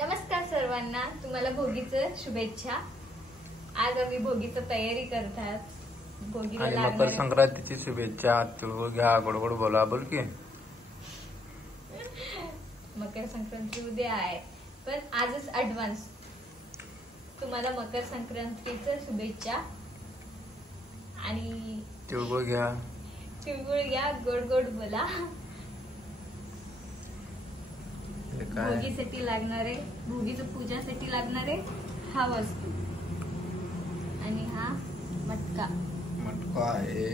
नमस्कार सर्वांना, तुम्हाला भोगीचं शुभेच्छा। आज आम्ही भोगीचं तयारी करतात। भोगीला आणि मकर संक्रांतीची शुभेच्छा। तिळगुळ घ्या, गोड गोड बोला, बोल की। मकर संक्रांती उद्या आहे, पण आजच ऍडव्हान्स तुम्हाला मकर संक्रांतीच्या शुभेच्छा। आणि तिळगुळ घ्या, गोड गोड बोला। भोगीसाठी लागणारे, भोगीच्या पूजासाठी लागणारे हा वस्तू आणि हा मटका आहे,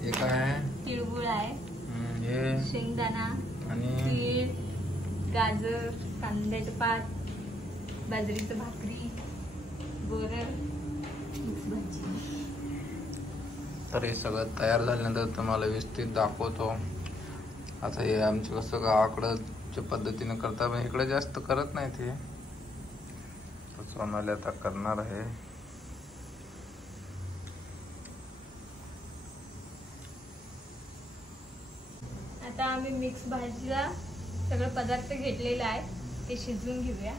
हे काय आहे? तिळगुळ आहे, हे शेंगदाणा आणि तीळ, गाजर, कांद्याचं पात, बाजरीचं भाकरी, बोरं, मिक्स भाजी। तर हे सगळं तयार झाल्यानंतर तुम्हाला व्यवस्थित दाखवतो। आता हे आमचं कसं गावाकडच्या पद्धतीने करतात, पण इकडे जास्त करत नाही ते। सोनाली आता करणार आहे। आता आम्ही मिक्स भाजीला सगळे पदार्थ घेतलेले आहे, ते शिजवून घेऊया।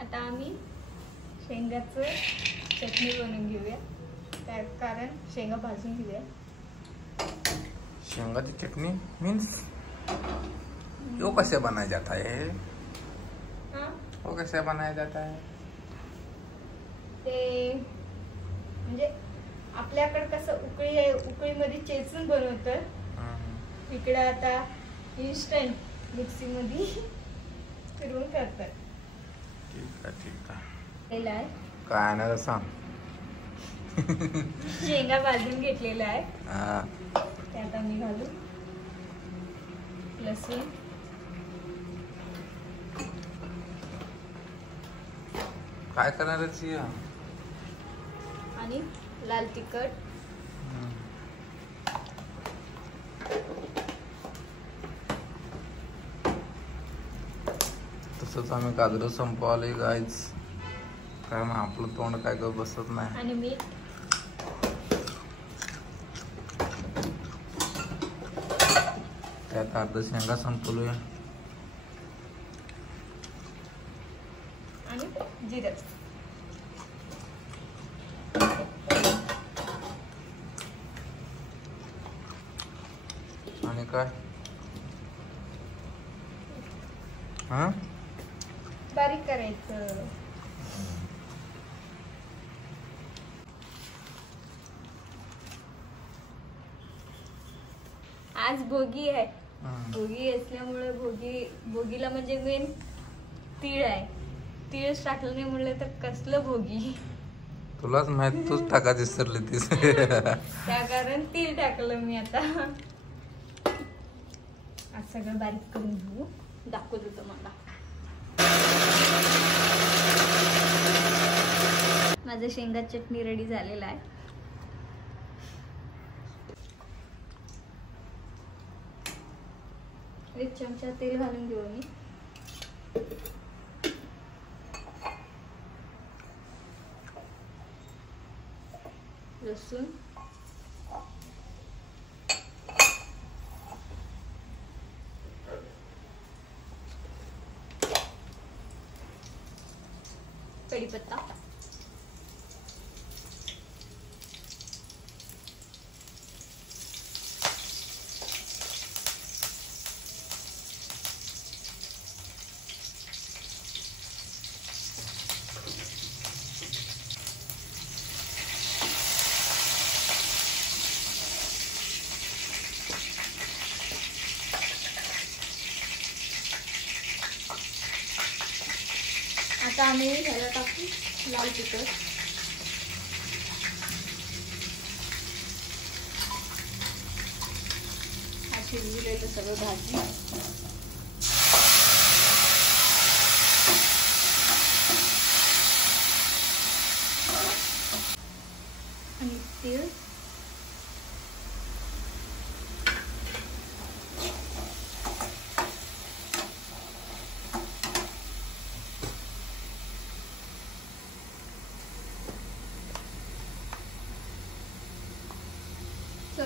आता आम्ही शेंगाचं चटणी बनवून घेऊया, कारण शेंगा भाजून घेऊया। शेंगाची चटणी मीन्स वो कैसे बनाया जाता है? वो कैसे बनाया जाता है? ते म्हणजे आपल्याकडे कसं उकळीमध्ये चेचून बनवतात, इकडे आता इन्स्टंट मिक्सी मध्ये फिरवून करतात। ठीक आहे। काय नाही सांग। शेंगा भाजून घेतलेला आहे, त्यात आम्ही घालू लसूण, काय करणारच आणि लाल तिखट, तसंच आम्ही गाजर संपवले गाईच, कारण आपलं तोंड काय ग बसत नाही। आणि मीठ, त्यात अर्ध शेंगा संपवलूया आणि जिरं। आणि काय बारीक करायचं। आज भोगी आहे, भोगी असल्यामुळे भोगीला म्हणजे मेन तीळ आहे। तीळ टाकलं नाही म्हणलं तर कसलं भोगी, तुलाच माहित, तूच टाका विसरली तीस। त्या कारण तीळ टाकलं मी। आता आज सगळं बारीक करून घेऊ, दाखवतो तुम्हाला। माझं शेंगा चटणी रेडी झालेला आहे। एक चमचा तेल घालून घेऊ मी। लसूण, कढीपत्ता, आता आम्ही ह्याला टाकू लाल तिखट, हा शिजवलेलं सगळं भाजी, आणि तीळ,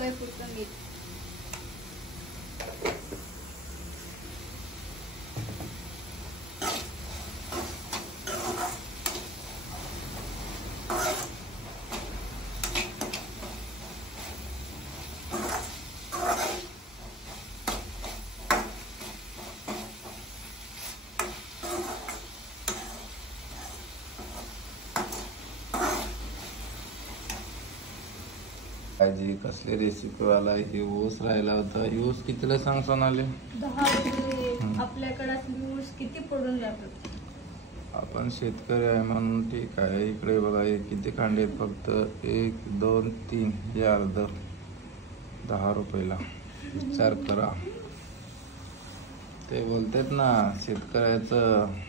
चवीपुरतं मीठ. भाजी कसली रेसिपी वाला हे ऊस राहिला होता. ऊस कितीला सांग सोनाले? 10 रुपये. आपल्याकडे ऊस किती पडून जातात. आपण शेतकरी आहे म्हणून ठीक आहे. इकडे बघा हे किती कांडे आहेत फक्त 1 2 3 हे अर्ध 10 रुपयाला. विचार करा. ते बोलतात ना शेतकऱ्याचं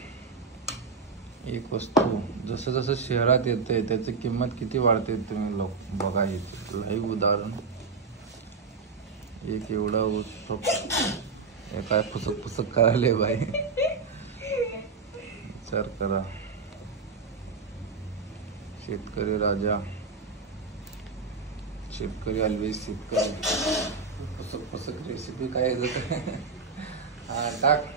एक वस्तू जसं जसं शहरात येते त्याची किंमत किती वाढते तुम्ही लोक बघा. येते लाईव्ह उदाहरण. एक एवढा ऊस हे काय पुसक पुसक करायले बाई. विचार करा. शेतकरी राजा, शेतकरी ऑलवेज शेतकरी. पुसक पुसक रेसिपी काय हा टाक.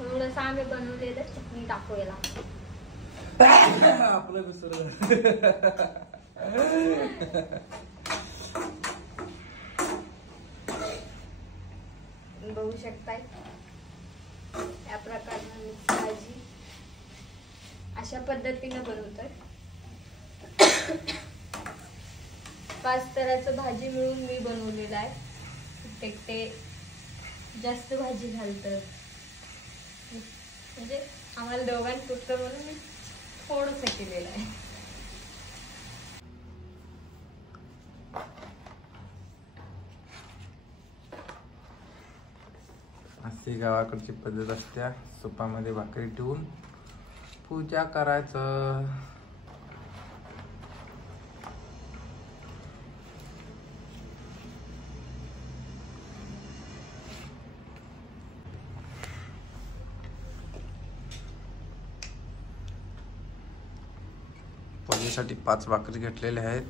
थोडंसं आम्ही बनवलेलं चटणी टाकू याला. आपलं दुसरं बघू शकताय या प्रकारची भाजी अशा पद्धतीने बनवतोय. 5 तराचं भाजी मिळून मी बनवलेलं आहे. ते जास्त भाजी घालतात म्हणजे आम्हाला दोघांपुरतं म्हणून मी थोडंसं केलेलं आहे. अशी गावाकडची पद्धत असत्या. सुपामध्ये भाकरी ठेवून पूजा करायचं. पूजेसाठी 5 भाकरी घेतलेल्या आहेत.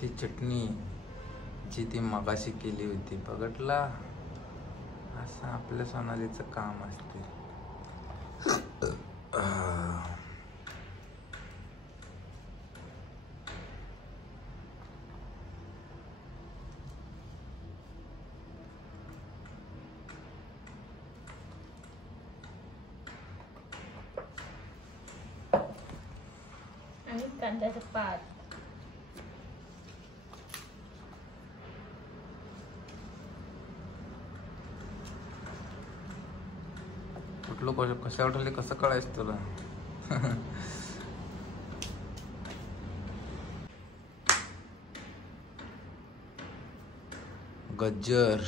ती चटणी जी ती मगाशी केली होती बघटला. असं आपल्या सोनालीचं काम असते. आणि कांद्याचं पात. कुठलं कशा उठले कसं कळायचं तुला? गजर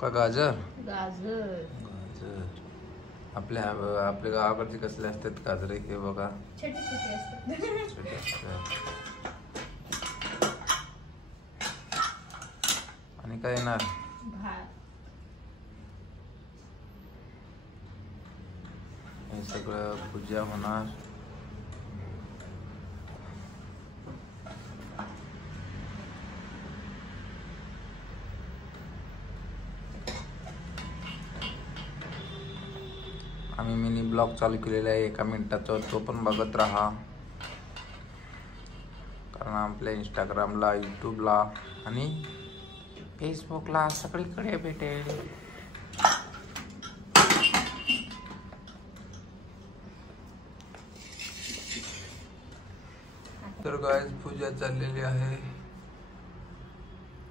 का गाजर? गाजर. गाजर आपल्या गावाकडचे कसले असतात गाजरे हे बघा. छोटे छोटे असतात. छोटे असतात. आणि काय येणार? भात. हे सगळं पूजा होणार. आम्ही मिनी ब्लॉग चालू केलेला आहे 1 मिनिटाचा. तो पण बघत राहा. कारण आपल्या इंस्टाग्रामला, यूट्यूबला आणि फेसबुकला सगळीकडे भेटेल. तर गाइस पूजा चाललेली आहे.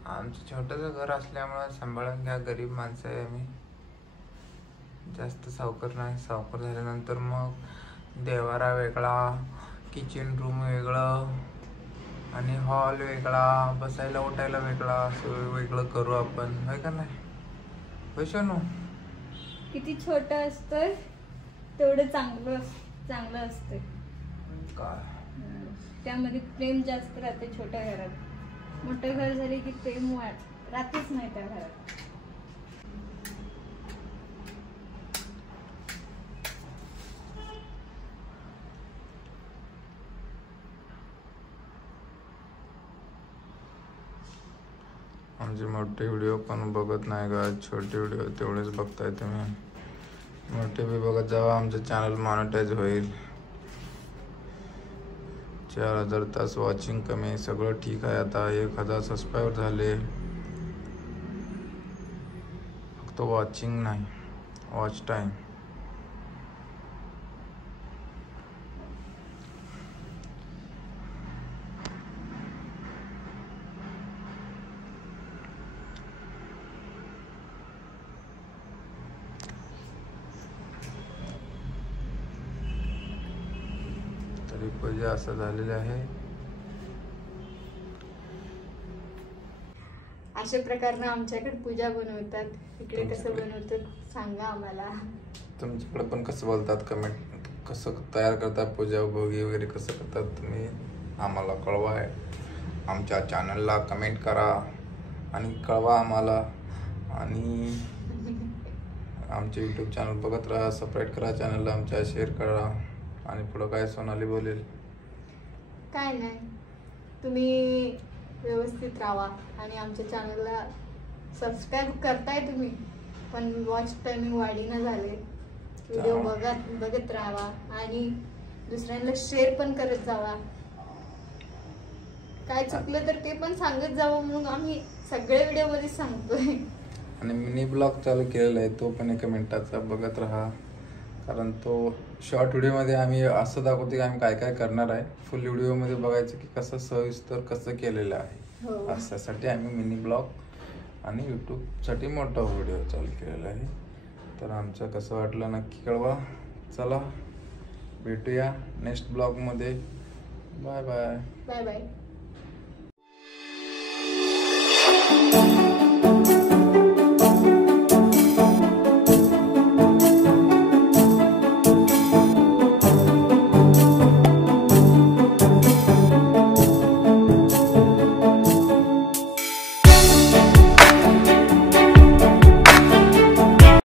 आमचं छोटंसं घर असल्यामुळे सांभाळून घ्या. गरीब माणसं आहे आम्ही. जास्त सावकार नाही. सावकार झाल्यानंतर मग देवारा वेगळा, किचन रूम वेगळं आणि हॉल वेगळा, बसायला उठायला वेगळा, असं वेगळं करू आपण. आहे का नाही पैशानो? किती छोटं असतं तेवढं चांगलं असतं. काय त्यामध्ये प्रेम जास्त राहते छोट्या घरात. मोठं घर झाले की प्रेम राहतेच नाही त्या घरात. आमचे मोठे व्हिडिओ पण बघत नाही का, छोटे व्हिडिओ तेवढेच बघताय तुम्ही. मोठे बी बघत जावा, आमचं चॅनल मॉनिटाईज होईल. 4000 तास वॉचिंग कमी, सगळं ठीक आहे. आता 1000 सबस्क्राईबर झाले, फक्त वॉचिंग नाही, वॉच टाईम. तरी पूजा असं झालेली आहे. अशा प्रकारनं आमच्याकडे पूजा बनवतात. इकडे कसं बनवतात सांगा आम्हाला. तुमच्याकडे पण कसं बोलतात, कमेंट कसं तयार करतात पूजा भोगी वगैरे कसं करतात तुम्ही आम्हाला कळवा. आहे आमच्या चॅनलला कमेंट करा आणि कळवा आम्हाला. आणि आमचे यूट्यूब चॅनल बघत राहा, सबस्क्राईब करा चॅनलला आमच्या, शेअर करा. आणि पुढं काय सोनाली बोलेल? काय नाही, तुम्ही व्यवस्थित राहा आणि आमच्या चॅनलला सबस्क्राईब करताय तुम्ही, पण वॉच टायमिंग वाढीना झाले. व्हिडिओ बघत राहावा आणि दुसऱ्यांना शेअर पण करत जावा. काय चुकलं तर ते पण सांगत जावं, म्हणून आम्ही सगळ्या व्हिडिओ मध्ये सांगतोय. आणि मिनी ब्लॉग चालू केलेला आहे, तो पण 1 मिनिटाचा बघत राहा. कारण तो शॉर्ट व्हिडिओमध्ये आम्ही असं दाखवतो की आम्ही काय काय करणार आहे. फुल व्हिडिओमध्ये बघायचं की कसं सविस्तर कसं केलेलं आहे. अशासाठी आम्ही मिनी ब्लॉग आणि यूट्यूबसाठी मोठा व्हिडिओ चालू केलेला आहे. तर आमचं कसं वाटलं नक्की कळवा. चला भेटूया नेक्स्ट ब्लॉगमध्ये. Bye bye. Bye bye.